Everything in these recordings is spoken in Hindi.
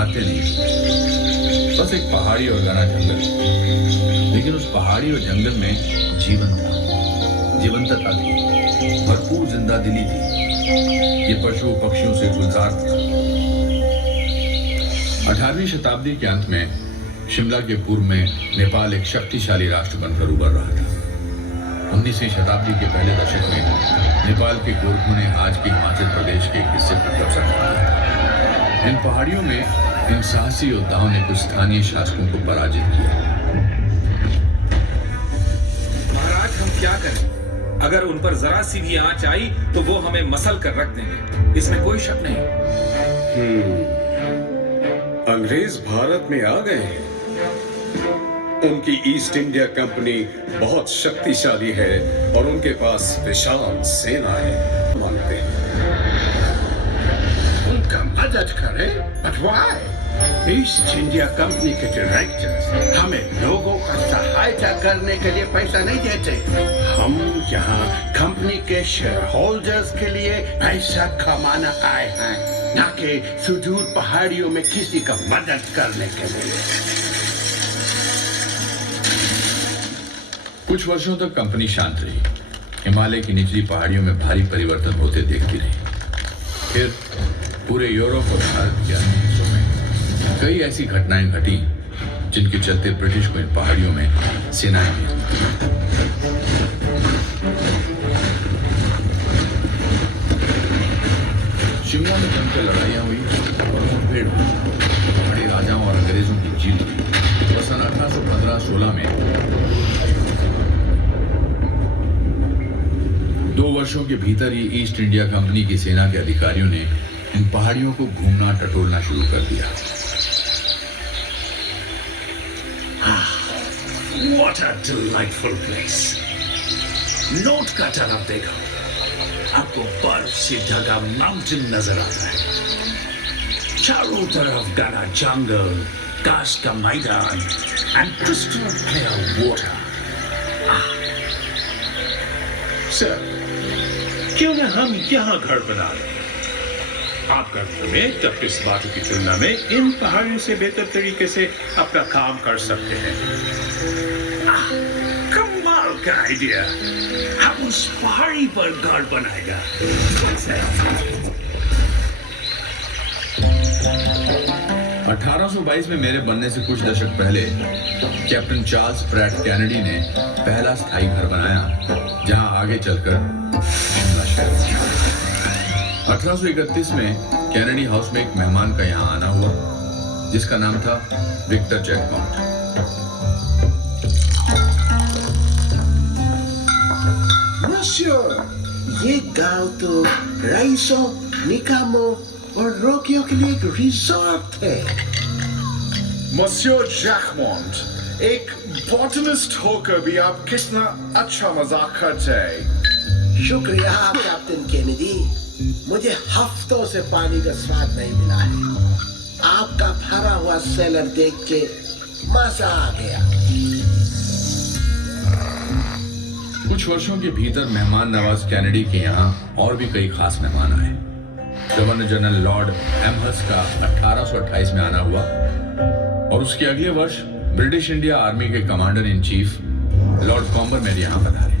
इमारतें नहीं थी, बस एक पहाड़ी और घना जंगल। लेकिन उस पहाड़ी और जंगल में जीवन था, जीवंतता थी, भरपूर जिंदा दिली थी। ये पशु पक्षियों से गुलजार था। 18वीं शताब्दी के अंत में शिमला के पूर्व में नेपाल एक शक्तिशाली राष्ट्र बनकर उभर रहा था। 19वीं शताब्दी के पहले दशक में नेपाल के गोरखों ने आज के हिमाचल प्रदेश के एक हिस्से पर कब्जा कर लिया। इन पहाड़ियों में इन साहसी योद्धाओं ने कुछ स्थानीय शासकों को पराजित किया। महाराज, हम क्या करें? अगर उन पर जरा सी भी आंच आई तो वो हमें मसल कर रख देंगे, इसमें कोई शक नहीं। अंग्रेज भारत में आ गए हैं। उनकी ईस्ट इंडिया कंपनी बहुत शक्तिशाली है और उनके पास विशाल सेना है, मानते हैं। उनका मदद करें? But why? East India company के डायरेक्टर्स हमें लोगों का सहायता करने के लिए पैसा नहीं देते। हम यहाँ कंपनी के शेयर होल्डर्स के लिए पैसा कमाना आए हैं, न कि सुदूर पहाड़ियों में किसी का मदद करने के लिए। कुछ वर्षों तक कंपनी शांत रही, हिमालय की निचली पहाड़ियों में भारी परिवर्तन होते देखती रही। फिर पूरे यूरोप और भारत के अन्य हिस्सों में कई ऐसी घटनाएं घटी जिनके चलते ब्रिटिश को इन पहाड़ियों में सेनाएं भेजनी पड़ी। शिमला में जमकर लड़ाइयां हुई और मुठभेड़ हुई, बड़े राजाओं और अंग्रेजों की जीत हुई और सन 1815-16 में 2 वर्षों के भीतर ही ईस्ट इंडिया कंपनी की सेना के अधिकारियों ने इन पहाड़ियों को घूमना टटोलना शुरू कर दिया। What a delightful place! Note का तरफ देखो, आपको बर्फ से ढका माउंटेन नजर आता है। चारों तरफ घना जंगल, घास का मैदान and crystal clear water. Sir, क्यों न हम यहाँ घर बना लें? आपका घर में टपिस बाटू की तुलना में इन पहाड़ियों से बेहतर तरीके से अपना काम कर सकते हैं। कमाल का आइडिया! हम उस पहाड़ी पर घर बनाएगा। 1822 में मेरे बनने से कुछ दशक पहले कैप्टन चार्ल्स प्रैट कैनेडी ने पहला स्थायी घर बनाया, जहां आगे चलकर शिमला शहर बना। 1831 में कैनेडी हाउस में एक मेहमान का यहाँ आना हुआ, जिसका नाम था विक्टर जैकपॉट। Monsieur, ये गांव तो राइसों, निकामो और रोगियों के लिए एक रिजॉर्ट है। मॉन्सियर जैकमॉन्ट, एक बॉटनिस्ट होकर भी आप कितना अच्छा मजाक करते हैं। शुक्रिया कैप्टन केनेडी, मुझे हफ्तों से पानी का स्वाद नहीं मिला है। आपका भरा हुआ सेलर देख के मजा आ गया। कुछ वर्षों के भीतर मेहमान नवाज कैनेडी के यहाँ और भी कई खास मेहमान आए। गवर्नर जनरल लॉर्ड एमहर्स्ट का 1828 में आना हुआ और उसके अगले वर्ष ब्रिटिश इंडिया आर्मी के कमांडर इन चीफ लॉर्ड कॉम्बरमेयर यहाँ पधारे।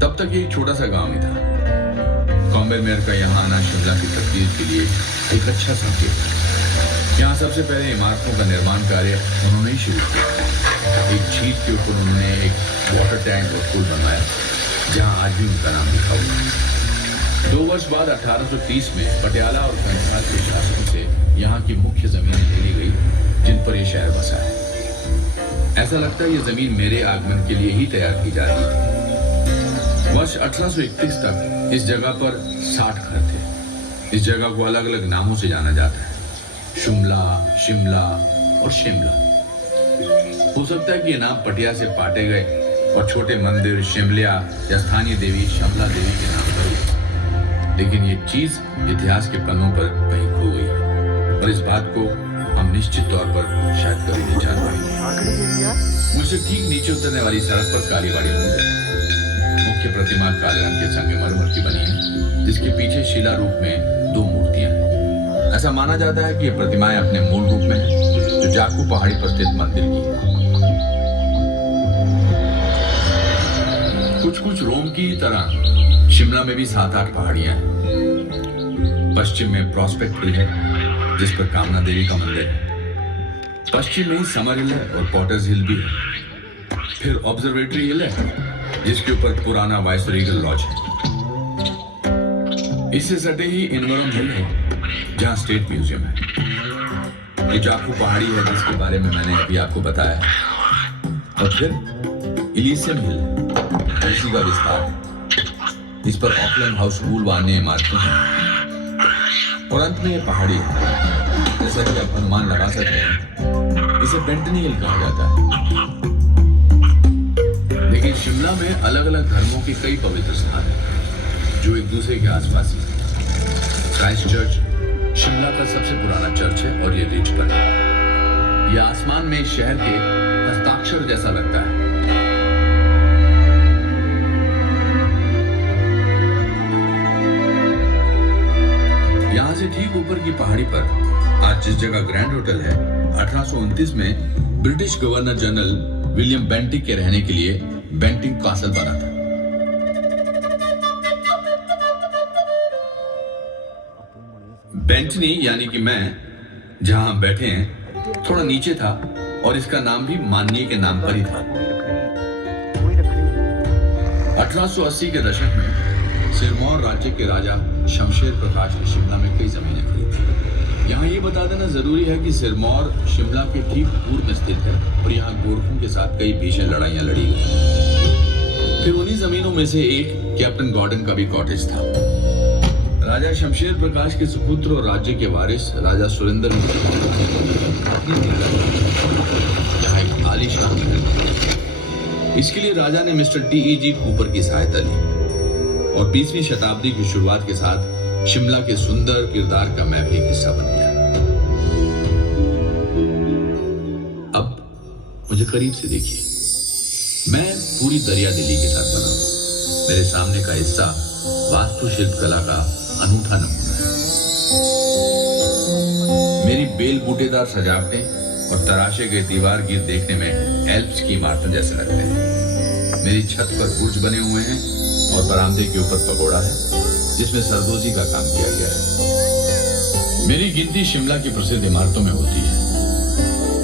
तब तक ये एक छोटा सा गांव ही था। कॉम्बरमेयर का यहाँ आना शिमला की तस्वीर के लिए एक अच्छा संकेत था। यहाँ सबसे पहले इमारतों का निर्माण कार्य उन्होंने ही शुरू किया। एक झील के ऊपर उन्होंने एक वाटर टैंक और पुल बनवाया, जहाँ आज भी उनका नाम लिखा हुआ है। 2 वर्ष बाद 1830 में पटियाला और कंठाल के शासकों से यहाँ की मुख्य जमीन ले ली गई, जिन पर यह शहर बसा है। ऐसा लगता है ये जमीन मेरे आगमन के लिए ही तैयार की जा रही थी। वर्ष 1831 तक इस जगह पर 60 घर थे। इस जगह को अलग अलग नामों से जाना जाता है, शुमला, शिमला और शिमला। हो सकता है कि ये नाम पटिया से पाटे गए और छोटे मंदिर शिमलिया या स्थानीय देवी शमला देवी के नाम पर हुए, लेकिन ये चीज इतिहास के पन्नों पर कहीं खो गई है और इस बात को हम निश्चित तौर पर शायद कभी नहीं जान पाएंगे। मुझसे ठीक नीचे उतरने वाली सड़क पर कालीबाड़ी मंदिर, मुख्य प्रतिमा काले रंग के संगमरमर की बनी है, जिसके पीछे शिला रूप में 2 मूर्तियां हैं। ऐसा माना जाता है कि ये प्रतिमाएं अपने मूल रूप में हैं, जो जाकू पहाड़ी पर स्थित मंदिर की है। कुछ कुछ रोम की तरह शिमला में भी 7-8 पहाड़ियां हैं। पश्चिम में प्रॉस्पेक्ट हिल है, जिस पर कामना देवी का मंदिर है। पश्चिम में ही समर हिल है और पॉटर्स हिल भी है। फिर ऑब्जर्वेटरी हिल है, जिसके ऊपर पुराना वाइसरेगल लॉज है। इससे सटे ही इनवरम हिल है, जहां स्टेट म्यूजियम है। ये जाकू पहाड़ी है, जिसके बारे में मैंने अभी आपको बताया। और फिर इलीसियम हिल है, इसी का विस्तार है। इस पर ऑकलैंड हाउस स्कूल व अन्य इमारतें हैं। और अंत में ये पहाड़ी है, जैसा कि आप अनुमान लगा सकते हैं, इसे बेंटनी हिल कहा जाता है। लेकिन शिमला में अलग अलग धर्मों के कई पवित्र स्थान हैं, जो एक दूसरे के आसपास ही हैं। क्राइस्ट चर्च शिमला का सबसे पुराना चर्च है और ये रिज पर है। यह आसमान में शहर के हस्ताक्षर जैसा लगता है। यहां से ठीक ऊपर की पहाड़ी पर आज जिस जगह ग्रैंड होटल है, 1829 में British governor general William Bentinck के रहने के लिए बेंटिक कासल बना था। बेंटनी यानी कि मैं जहां हम बैठे हैं थोड़ा नीचे था और इसका नाम भी माननीय के नाम पर ही था। 1880 के दशक में सिरमौर राज्य के राजा शमशेर प्रकाश ने शिमला में कई जमीनें खरीदी। यहाँ ये बता देना जरूरी है कि सिरमौर शिमला के ठीक पूर्व में स्थित है और यहाँ गोरखों के साथ कई भीषण लड़ाइयाँ लड़ी गई। फिर उन्हीं जमीनों में से एक कैप्टन गॉर्डन का भी कॉटेज था। राजा शमशेर प्रकाश के सुपुत्र और राज्य के वारिस राजा सुरेंद्र ने यहाँ एक आलीशान महल। इसके लिए राजा ने मिस्टर टी.ई.जी. कूपर की सहायता ली और 20वीं शताब्दी की शुरुआत के साथ शिमला के सुंदर किरदार का मैं भी हिस्सा बन गया। अब मुझे करीब से देखिए, मैं पूरी दरिया दिल्ली के साथ बना हूं। मेरे सामने का हिस्सा वास्तुशिल्प कला का अनूठा नमूना है। मेरी बेल बूटेदार सजावटें और तराशे गए दीवार गिर देखने में एल्प्स की इमारतें जैसे लगते हैं। मेरी छत पर बुर्ज बने हुए हैं और बरामदे के ऊपर पगोड़ा है, जिसमें सरदोजी का काम किया गया है। मेरी गिनती शिमला की प्रसिद्ध इमारतों में होती है।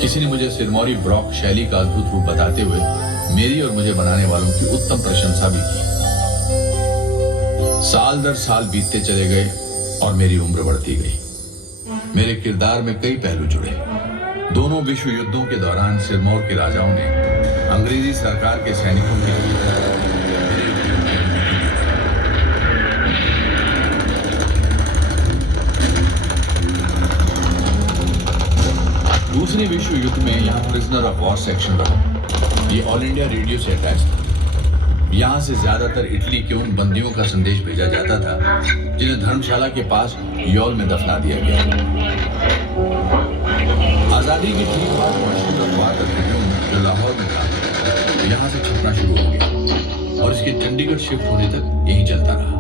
किसी ने मुझे सिरमौरी ब्रॉक शैली का अद्भुत रूप बताते हुए मेरी और मुझे बनाने वालों की उत्तम प्रशंसा भी की। साल दर साल बीतते चले गए और मेरी उम्र बढ़ती गई। मेरे किरदार में कई पहलू जुड़े। दोनों विश्व युद्धों के दौरान सिरमौर के राजाओं ने अंग्रेजी सरकार के सैनिकों के लिए दूसरे विश्व युद्ध में यहाँ प्रिजनर ऑफ वॉर सेक्शन रहा। ये ऑल इंडिया रेडियो से अटैच था। यहाँ से ज्यादातर इटली के उन बंदियों का संदेश भेजा जाता था जिन्हें धर्मशाला के पास यौल में दफना दिया गया। आजादी की ठीक बाद मशहूर अखबार का ट्रिब्यून जो लाहौर में था, तो यहाँ से छपना शुरू हो गया और इसके चंडीगढ़ शिफ्ट होने तक यही चलता रहा।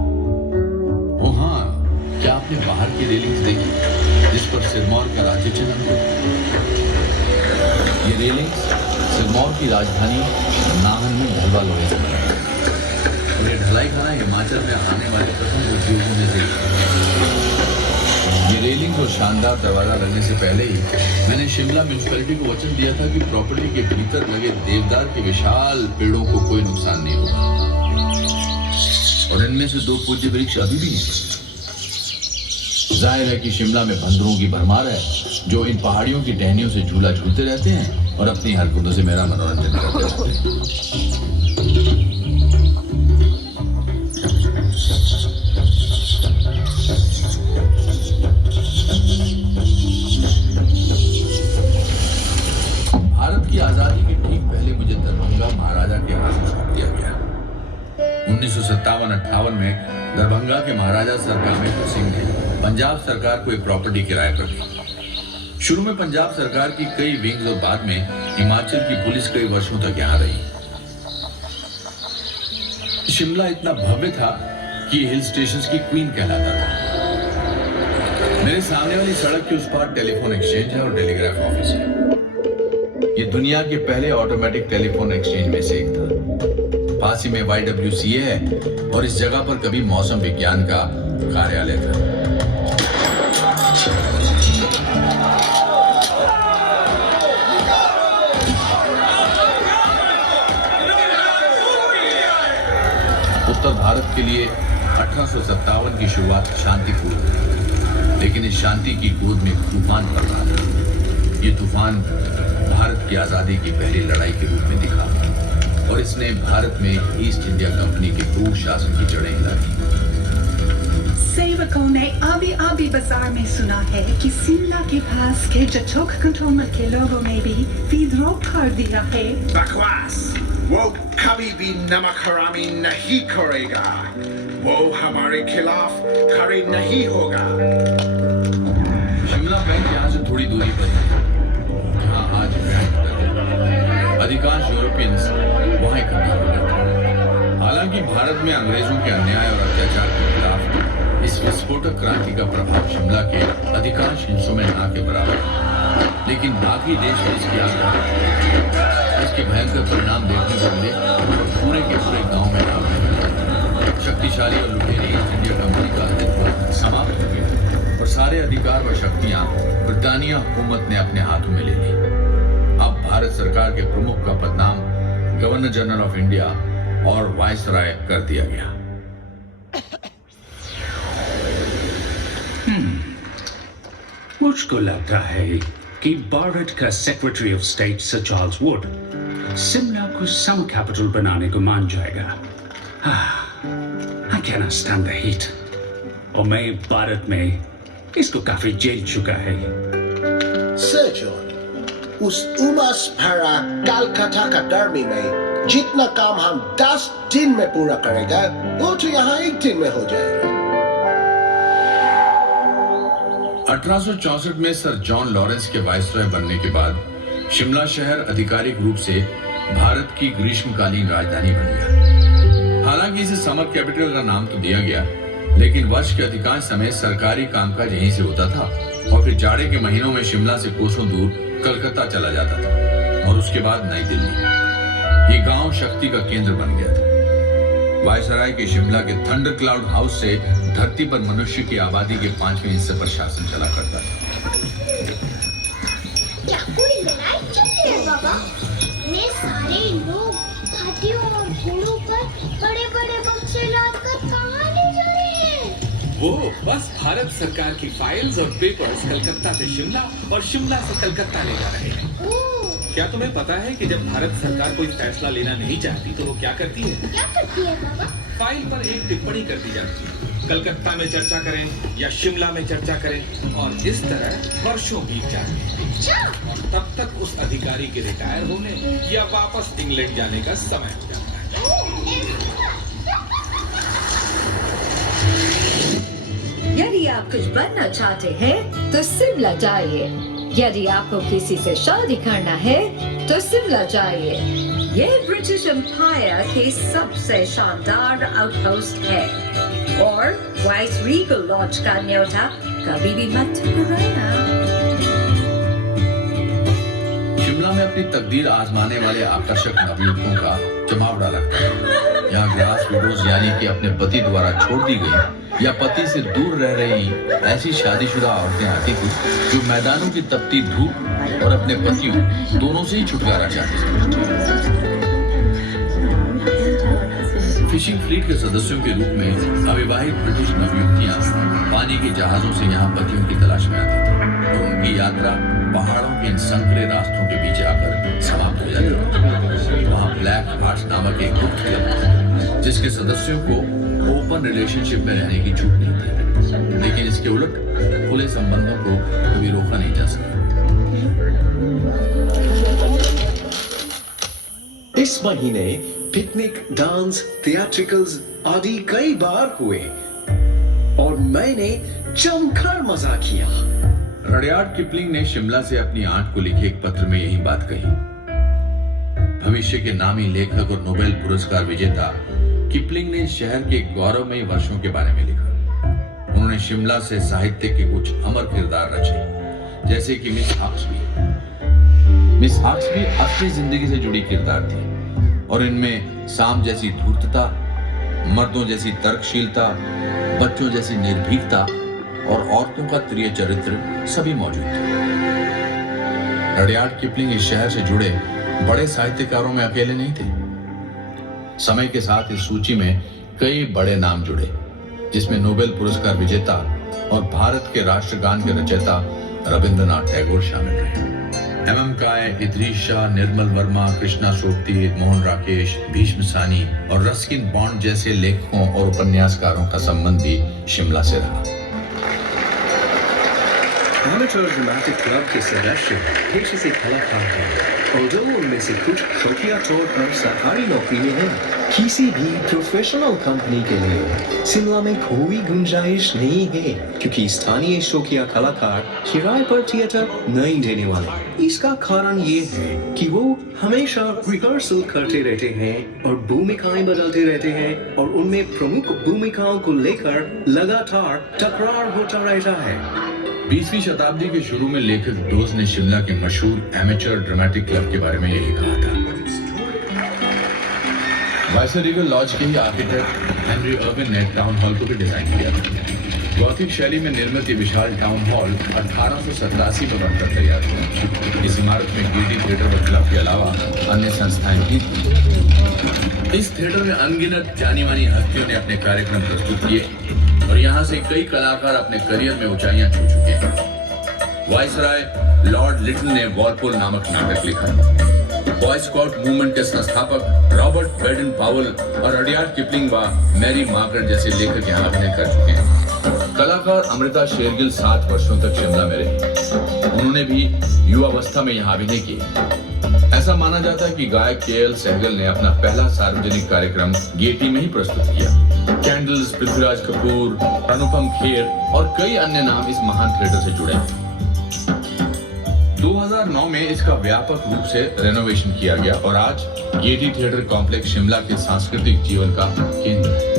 ओ हाँ, क्या आपने बाहर की रेलिंग्स देखी जिस पर सिरमौर का राज्य चिन्ह हो? ये रेलिंग्स सिरमौर की राजधानी नाहन में ढलवा लोहे से बनी है और ये ढलाई खाना हिमाचल में आने वाले प्रथम उद्योगों में से ये रेलिंग और शानदार दरवाजा लगने से पहले ही मैंने शिमला म्यूनिसिपैलिटी को वचन दिया था कि प्रॉपर्टी के भीतर लगे देवदार के विशाल पेड़ों को कोई नुकसान नहीं होगा। और इनमें से 2 पूज्य वृक्ष अभी भी हैं। जाहिर है कि शिमला में बंदरों की भरमार है, जो इन पहाड़ियों की टहनियों से झूला झूलते रहते हैं और अपनी हरकतों से मेरा मनोरंजन करते रहते हैं। भारत की आजादी के ठीक पहले मुझे दरभंगा महाराजा के यहाँ से सौंप दिया गया। 1957-58 में दरभंगा के महाराजा सर कामेश्वर सिंह ने पंजाब सरकार को एक प्रॉपर्टी किराए पर दी। शुरू में पंजाब सरकार की कई विंग्स और बाद में हिमाचल की पुलिस कई वर्षों तक यहाँ रही। शिमला इतना भव्य था कि हिल स्टेशंस की क्वीन कहलाता था। मेरे सामने वाली सड़क के उस पार टेलीफोन एक्सचेंज है और टेलीग्राफ ऑफिस है। ये दुनिया के पहले ऑटोमेटिक टेलीफोन एक्सचेंज में से एक था। पास ही में YWCA है और इस जगह पर कभी मौसम विज्ञान का कार्यालय था। उत्तर भारत के लिए 1857 की शुरुआत शांतिपूर्ण हुई, लेकिन इस शांति की गोद में तूफान पड़ रहा था। ये तूफान भारत की आजादी की पहली लड़ाई के रूप में दिखा और इसने भारत में ईस्ट इंडिया कंपनी के क्रूर शासन की जड़ें हिला दी। सेवकों ने अभी बाजार में सुना है कि शिमला के पास के जचोक कंटोनमेंट के लोगों ने भी विद्रोह कर दिया है। बकवास, वो कभी भी नमक हरामी नहीं करेगा। वो हमारे खिलाफ खड़े नहीं होगा। शिमला बैंक यहाँ से थोड़ी दूरी पर है, जहाँ आज बैंक है। अधिकांश यूरोपियंस वहाँ इकट्ठा हो गए थे। हालांकि भारत में अंग्रेजों के अन्याय और अत्याचार के खिलाफ इस विस्फोटक क्रांति का प्रभाव शिमला के अधिकांश हिस्सों में ना के बराबर है, लेकिन बाकी देश में इसकी इसके भयंकर परिणाम देखने को मिले और पूरे के पूरे गांव में नाम है। शक्तिशाली और लुटेरी ईस्ट इंडिया कंपनी का अस्तित्व समाप्त हो गया और सारे अधिकार व शक्तियां ब्रिटानिया हुकूमत ने अपने हाथों में ले ली। अब भारत सरकार के प्रमुख का पदनाम गवर्नर जनरल ऑफ इंडिया और वायसराय कर दिया गया। मुझको लगता है कि भारत का secretary of state sir Charles Wood Shimla को समर कैपिटल बनाने को मान जाएगा। I cannot stand the heat। और मैं भारत में इसको काफी झेल चुका है। सर जॉन, उस उमस भरा कलकत्ता का गर्मी में जितना काम हम 10 दिन में पूरा करेगा, वो तो यहाँ 1 दिन में हो जाएगा। 1864 में सर जॉन लॉरेंस के वायसराय बनने के बाद शिमला शहर आधिकारिक रूप से भारत की ग्रीष्मकालीन राजधानी बन गया। हालांकि इसे समर कैपिटल का नाम तो दिया गया, लेकिन वर्ष के अधिकांश समय सरकारी कामकाज यहीं से होता था और फिर जाड़े के महीनों में शिमला से कोसों दूर कलकत्ता चला जाता था और उसके बाद नई दिल्ली। ये गांव शक्ति का केंद्र बन गया था। वायसराय के शिमला के थंडर क्लाउड हाउस से धरती पर मनुष्य की आबादी के 5वें हिस्से पर शासन चला करता था। क्या कोई लड़ाई चल रही है बाबा? ने सारे लोग हाथियों और घोड़ों पर बड़े-बड़े बक्से लादकर कहाँ ले जा रहे हैं? वो बस भारत सरकार की फाइल्स और पेपर्स कलकत्ता से शिमला और शिमला से कलकत्ता ले जा रहे हैं। क्या तुम्हें पता है कि जब भारत सरकार कोई फैसला लेना नहीं चाहती तो वो क्या करती है? क्या करती है बाबा? फाइल पर एक टिप्पणी कर दी जाती है। कलकत्ता में चर्चा करें या शिमला में चर्चा करें और इस तरह वर्षों बीत जाते हैं और तब तक उस अधिकारी के रिटायर होने या वापस इंग्लैंड जाने का समय हो जाता है। यदि आप कुछ बनना चाहते हैं तो शिमला जाइए। यदि आपको किसी से शादी करना है तो शिमला जाइए। ये ब्रिटिश एम्पायर के सबसे शानदार आउटपोस्ट है और वाइस रीगल लॉज का न्योता कभी भी मत भूलना। शिमला में अपनी तकदीर आजमाने वाले आकर्षक नवयुवकों का जमावड़ा लगता है। यहाँ ग्रास विडोज यानी कि अपने पति द्वारा छोड़ दी गई या पति से दूर रह रही ऐसी शादीशुदा औरतें आती थी जो मैदानों की तपती धूप और अपने पतियों दोनों से ही छुटकारा चाहती थी। फिशिंग फ्लीट के सदस्यों के रूप में अविवाहित ब्रिटिश नवयुवतियां पानी के जहाजों से यहाँ पतियों की तलाश में आती थी तो उनकी यात्रा पहाड़ों के इन संकरे रास्तों के बीच आकर समाप्त हो जाती। वहाँ ब्लैक हार्ट्स नामक एक गुप्त क्लब था जिसके सदस्यों को ओपन रिलेशनशिप में रहने की छूट नहीं थी, लेकिन इसके उलट खुले संबंधों को कभी रोका नहीं जा सकता। इस महीने पिकनिक, डांस, थिएट्रिकल्स आदि कई बार हुए और मैंने जमकर मजा किया। रडियार्ड किपलिंग ने शिमला से अपनी आंट को लिखे एक पत्र में यही बात कही। भविष्य के नामी लेखक और नोबेल पुरस्कार विजेता किपलिंग ने शहर के गौरवमयी वर्षों के बारे में लिखा। उन्होंने उन्होंने शिमला से साहित्य के कुछ अमर किरदार रचे, जैसे कि मिस हाक्सबी। मिस हाक्सबी असली जिंदगी से जुड़ी किरदार थी और इनमें साम जैसी धूर्तता, मर्दों जैसी तर्कशीलता, बच्चों जैसी निर्भीकता और औरतों का प्रिय चरित्र सभी मौजूद थे। रडियार्ड किपलिंग इस शहर से जुड़े बड़े साहित्यकारों में अकेले नहीं थे। समय के साथ इस सूची में कई बड़े नाम जुड़े, जिसमें नोबेल पुरस्कार विजेता और भारत के राष्ट्रगान के रचयिता रविंद्रनाथ टैगोर शामिल रहे। एम काय, इदरीश शाह, निर्मल वर्मा, कृष्णा सोबती, मोहन राकेश, भीष्म सानी और रस्किन बॉन्ड जैसे लेखकों और उपन्यासकारों का संबंध भी शिमला से रहा। एमेचर ड्रामेटिक क्लब के सदस्य पेशे से कलाकार हैं, और उनमें से कुछ शौकिया तौर पर सरकारी नौकरी में हैं। किसी भी प्रोफेशनल कंपनी के लिए शिमला में कोई गुंजाइश नहीं है, क्योंकि स्थानीय शौकिया कलाकार किराए पर थिएटर नहीं देने वाले। इसका कारण ये है कि वो हमेशा रिहर्सल करते रहते हैं और भूमिकाएं बदलते रहते हैं, और उनमें प्रमुख भूमिकाओं को लेकर लगातार टकरार होता रहता है। 20वीं शताब्दी के शुरू में लेखक डोज ने शिमला के मशहूर एमेचर ड्रामेटिक क्लब के बारे में यही कहा था। वाइसरेगल लॉज के ही आर्किटेक्ट हेनरी अर्विन ने टाउन हॉल को भी डिजाइन किया था। गॉथिक शैली में निर्मित ये विशाल टाउन हॉल 1887 में बनकर तैयार हुआ। इस इमारत में गेटी थिएटर व क्लब के अलावा अन्य संस्थाएं भी थी। इस थिएटर में अनगिनत जानी मानी हस्तियों ने अपने कार्यक्रम प्रस्तुत किए और यहाँ से कई कलाकार अपने करियर में ऊंचाइयां छू चुके हैं। वाइसराय लॉर्ड लिटिल ने वॉलपोल नामक नाटक लिखा। बॉय स्काउट मूवमेंट के संस्थापक रॉबर्ट बेडन पावल और रडियार्ड किपलिंग व मैरी मार्गरेट जैसे लेखक यहाँ अभिनय कर चुके हैं। कलाकार अमृता शेरगिल 7 वर्षों तक शिमला में रही। उन्होंने भी युवावस्था में यहाँ अभिनय किया। ऐसा माना जाता है कि गायक के.एल. सहगल ने अपना पहला सार्वजनिक कार्यक्रम गेटी में ही प्रस्तुत किया। कैंडल्स, पृथ्वीराज कपूर, अनुपम खेर और कई अन्य नाम इस महान थिएटर से जुड़े हैं। 2009 में इसका व्यापक रूप से रेनोवेशन किया गया और आज गेटी थिएटर कॉम्प्लेक्स शिमला के सांस्कृतिक जीवन का केंद्र है।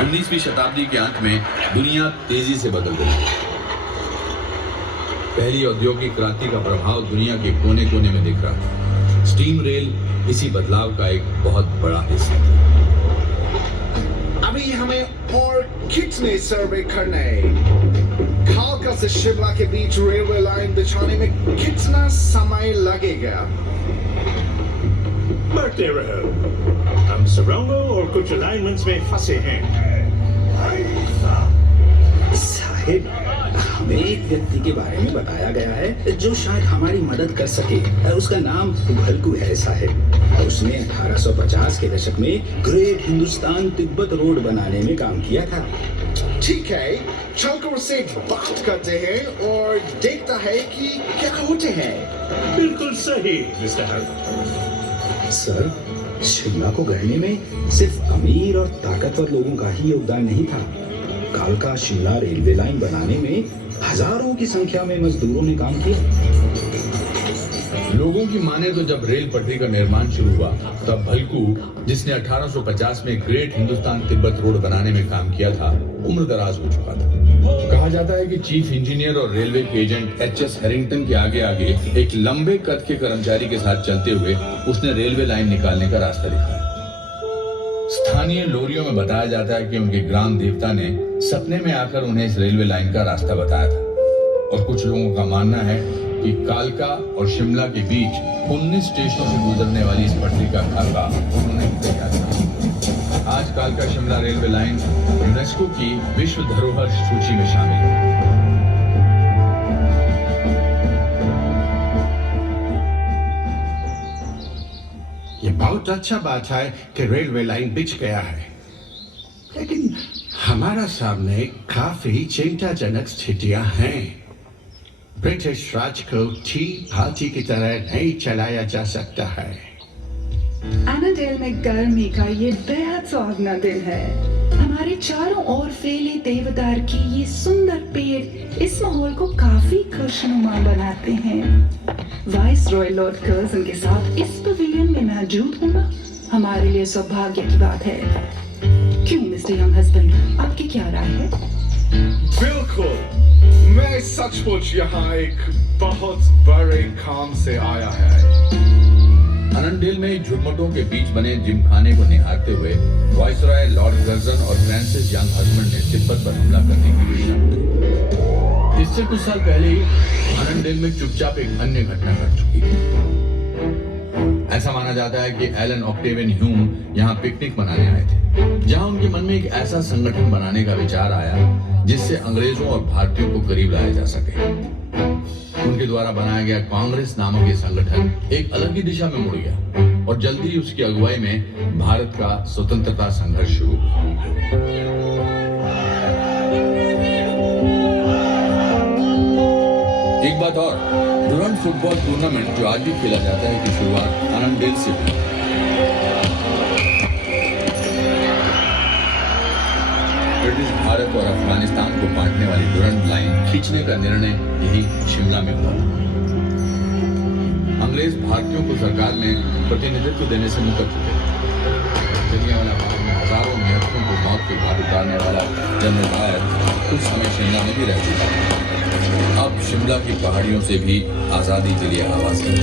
उन्नीसवीं शताब्दी के अंत में दुनिया तेजी से बदल रही है। पहली औद्योगिक क्रांति का प्रभाव दुनिया के कोने कोने में दिख रहा है। स्टीम रेल इसी बदलाव का एक बहुत बड़ा हिस्सा है। अभी हमें और कितने सर्वे करने हैं? कालका से शिमला के बीच रेलवे लाइन बिछाने में कितना समय लगेगा? बढ़ते रहो, हम सुरंगों और कुछ अलाइनमेंट्स में फंसे हैं। साहिब, हमें एक व्यक्ति के बारे में बताया गया है जो शायद हमारी मदद कर सके। उसका नाम भलकू है साहिब। उसने 1850 के दशक में ग्रेट हिंदुस्तान तिब्बत रोड बनाने में काम किया था। ठीक है, चलकर उससे बात करते हैं और देखता है कि क्या होते हैं। बिल्कुल सही मिस्टर हर। सर, शिमला को गढ़ने में सिर्फ अमीर और ताकतवर लोगों का ही योगदान नहीं था। कालका शिमला रेलवे लाइन बनाने में हजारों की संख्या में मजदूरों ने काम किया। लोगों की माने तो जब रेल पटरी का निर्माण शुरू हुआ तब भलकू, जिसने 1850 में ग्रेट हिंदुस्तान तिब्बत रोड बनाने में काम किया था, उम्रदराज हो चुका था। कहा जाता है कि चीफ इंजीनियर और रेलवे के एजेंट एच.एस. हैरिंगटन के आगे आगे एक लंबे कद के कर्मचारी के साथ चलते हुए उसने रेलवे लाइन निकालने का रास्ता दिखाया। स्थानीय लोरियों में बताया जाता है कि उनके ग्राम देवता ने सपने में आकर उन्हें इस रेलवे लाइन का रास्ता बताया था। और कुछ लोगों का मानना है कि कालका और शिमला के बीच 19 स्टेशनों से गुजरने वाली इस पटरी का खाका उन्होंने तैयार किया। आज कालका शिमला रेलवे लाइन यूनेस्को की विश्व धरोहर सूची में शामिल है। ये बहुत अच्छा बात है कि रेलवे लाइन बिछ गया है, लेकिन हमारा सामने काफी चिंताजनक स्थितियां हैं। ब्रिटिश राज को टी पार्टी की तरह नहीं चलाया जा सकता है। एनाडेल में गर्मी का ये बेहद सुहावना दिन है। हमारे हमारे चारों ओर फैले देवदार के ये सुंदर पेड़ इस माहौल को काफी खुशनुमा बनाते हैं। वाइस रॉय लॉर्ड कर्जन के साथ इस पवेलियन में मौजूद होना हमारे लिए सौभाग्य की बात है। क्यों मिस्टर यंग हस्बैंड, आपकी क्या राय है? बिल्कुल, मैं सचमुच यहाँ एक बहुत बड़े काम से आया है। अनंडेल में झुरमुटों के बीच बने जिमखाने को निहारते हुए वाइसरॉय लॉर्ड कर्जन और फ्रांसिस यंग हस्बैंड ने तिब्बत पर हमला करने की योजना बनाई। इससे कुछ साल पहले ही अनंडेल में चुपचाप एक अन्य घटना घट चुकी थी। ऐसा माना जाता है कि एलन ऑक्टेवियन ह्यूम यहाँ पिकनिक मनाने आए थे, जहाँ उनके मन में एक ऐसा संगठन बनाने का विचार आया जिससे अंग्रेजों और भारतीयों को करीब लाया जा सके। उनके द्वारा बनाया गया कांग्रेस नामक ये संगठन एक अलग ही दिशा में मुड़ गया और जल्दी ही उसकी अगुवाई में भारत का स्वतंत्रता संघर्ष शुरू हुआ। एक बात और, डुरंड फुटबॉल टूर्नामेंट जो आज भी खेला जाता है की शुरुआत अनंडेल से हुई। ब्रिटिश भारत और अफगानिस्तान को बांटने वाली डुरंड लाइन खींचने का निर्णय यही शिमला में हुआ। अंग्रेज भारतीयों को सरकार में प्रतिनिधित्व देने से मुकर चुके थे। जलियांवाला बाग में हजारों निहत्थों को मौत के घाट उतारने वाला जनरल डायर कुछ समय शिमला में भी रह चुका था। अब शिमला की पहाड़ियों से भी आजादी के लिए आवाज उठी।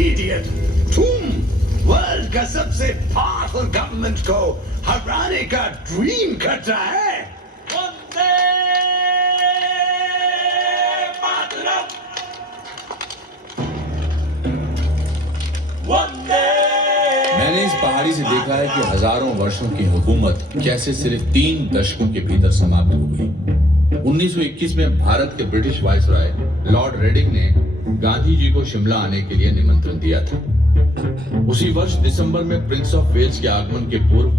इडियट, तुम वर्ल्ड का सबसे पावरफुल गवर्नमेंट को हराने का ड्रीम करता है। वंदे मातरम, वंदे। मैंने इस पहाड़ी से देखा है कि हजारों वर्षों की हुकूमत कैसे सिर्फ 3 दशकों के भीतर समाप्त हो गई। 1921 में भारत के ब्रिटिश वाइसरॉय लॉर्ड रेडिंग ने गांधी जी को शिमला आने के लिए निमंत्रण दिया था। उसी वर्ष दिसंबर में प्रिंस ऑफ वेल्स के आगमन के पूर्व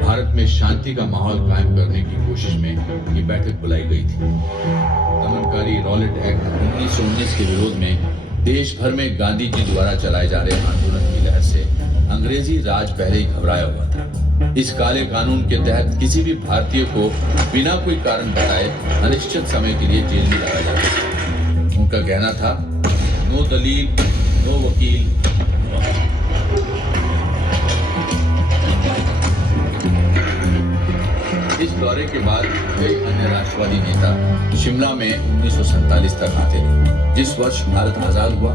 भारत में शांति का माहौल कायम करने की कोशिश में ये बैठक बुलाई गई थी। दमनकारी रॉलेट एक्ट 1919 के विरोध में देश भर में गांधी जी द्वारा चलाए जा रहे आंदोलन की लहर से अंग्रेजी राज पहले ही घबराया हुआ था। इस काले कानून के तहत किसी भी भारतीय को बिना कोई कारण बताए अनिश्चित समय के लिए जेल में लगाया जाता। उनका कहना था, नो दलील, नो वकील, इस दौरे के बाद कई अन्य राष्ट्रवादी नेता शिमला में 1947 तक आते रहे। जिस वर्ष भारत आजाद हुआ,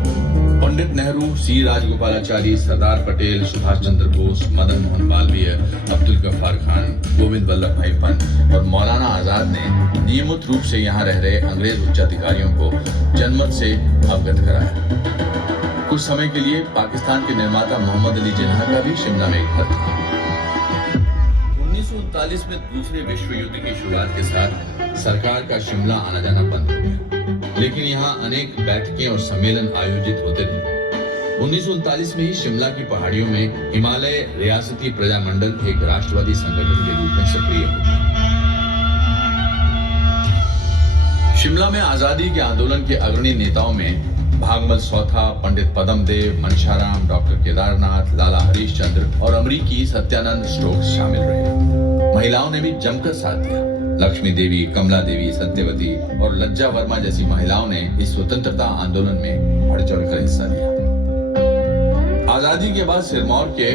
पंडित नेहरू, सी राजगोपालाचारी, सरदार पटेल, सुभाष चंद्र बोस, मदन मोहन मालवीय, अब्दुल गफ्फार खान, गोविंद वल्लभ भाई पंत और मौलाना आजाद ने नियमित रूप से यहाँ रह रहे अंग्रेज उच्चाधिकारियों को जनमत से अवगत कराया। कुछ समय के लिए पाकिस्तान के निर्माता मोहम्मद अली जिन्ना का भी शिमला में एक घर था। 1939 में दूसरे विश्व युद्ध की शुरुआत के साथ सरकार का शिमला आना जाना बंद हो गया, लेकिन यहाँ अनेक बैठकें और सम्मेलन आयोजित होते रहे। 1939 में ही शिमला की पहाड़ियों में हिमालय रियासती प्रजामंडल एक राष्ट्रवादी संगठन के रूप में सक्रिय हो गया। शिमला में आजादी के आंदोलन के अग्रणी नेताओं में भागमल सौथा, पंडित पदम देव, मनशाराम, डॉक्टर केदारनाथ, लाला हरीशचंद्र और अमरीकी सत्यानंद स्टोक्स शामिल रहे। महिलाओं ने भी जमकर साथ दिया। लक्ष्मी देवी, कमला देवी, सत्यवती और लज्जा वर्मा जैसी महिलाओं ने इस स्वतंत्रता आंदोलन में बढ़ चढ़कर हिस्सा लिया। आजादी के बाद सिरमौर के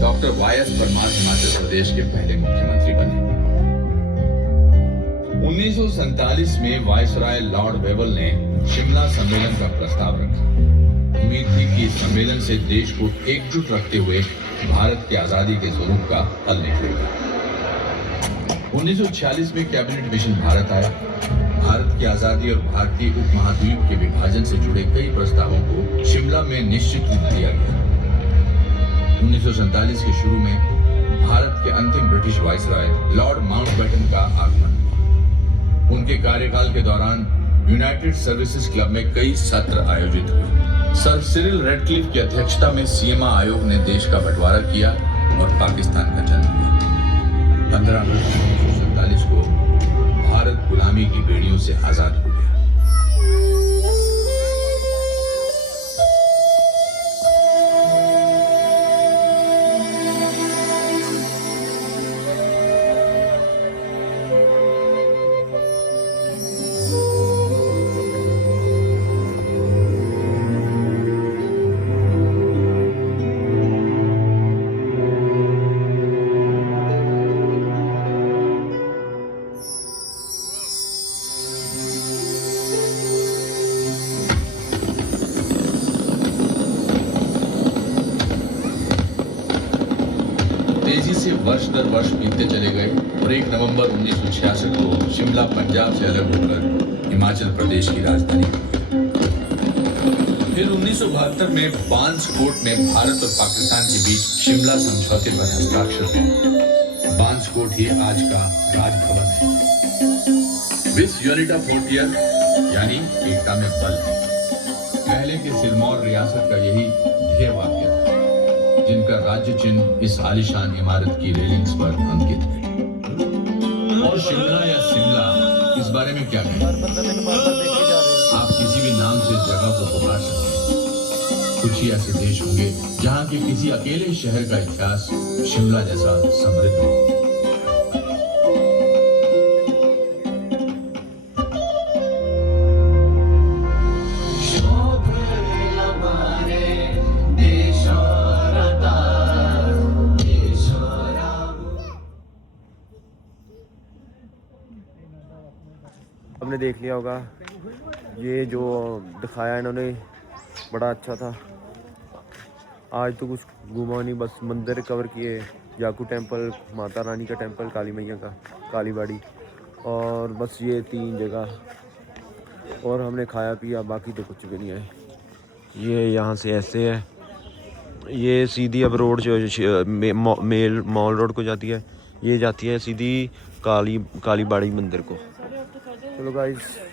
डॉक्टर वाई.एस. परमार हिमाचल प्रदेश के पहले मुख्यमंत्री बने। 1947 में वाइसरॉय लॉर्ड वेवल ने शिमला सम्मेलन का प्रस्ताव रखा। उम्मीद थी कि इस सम्मेलन से देश को एकजुट रखते हुए भारत की आजादी के स्वरूप का हल निकलेगा। 1946 में कैबिनेट मिशन भारत आया। भारत की आजादी और भारतीय उपमहाद्वीप के विभाजन से जुड़े कई प्रस्तावों को शिमला में निश्चित रूप दिया गया। 1947 के शुरू में भारत के अंतिम ब्रिटिश वाइसरॉय लॉर्ड माउंटबेटन का आगमन। उनके कार्यकाल के दौरान यूनाइटेड सर्विसेज क्लब में कई सत्र आयोजित हुए। सर सिरिल रेडक्लिफ की अध्यक्षता में सीमा आयोग ने देश का बंटवारा किया और पाकिस्तान का जन्म हुआ। 15 अगस्त 1947 को भारत गुलामी की बेड़ियों से आजाद हो गया। तेजी से वर्ष दर वर्ष बीतते चले गए और 1 नवंबर 1966 को शिमला पंजाब से अलग होकर हिमाचल प्रदेश की राजधानी बन गई। फिर 1972 में बांसकोट में भारत और पाकिस्तान के बीच शिमला समझौते पर हस्ताक्षर हुए। बांसकोट ही आज का राजभवन है। विस यूनिटा फोर्टियर यानी एकता में बल है। पहले के सिरमौर रियासत का यही ध्येय वाक्य था, जिनका राज्य चिन्ह इस आलीशान इमारत की रेलिंग्स पर अंकित है। और शिमला या शिमला, इस बारे में क्या कहें? आप किसी भी नाम से इस जगह को पुकार सकते हैं। कुछ ही ऐसे देश होंगे जहां के किसी अकेले शहर का इतिहास शिमला जैसा समृद्ध है। हमने देख लिया होगा, ये जो दिखाया इन्होंने बड़ा अच्छा था। आज तो कुछ घूमा नहीं, बस मंदिर कवर किए, जाकू टेम्पल, माता रानी का टेम्पल, काली मैया का, काली बाड़ी, और बस ये 3 जगह। और हमने खाया पिया, बाकी तो कुछ भी नहीं है। ये यहाँ से ऐसे है, ये सीधी अब रोड जो मेल मॉल रोड को जाती है, ये जाती है सीधी काली बाड़ी मंदिर को। चलो गाइस,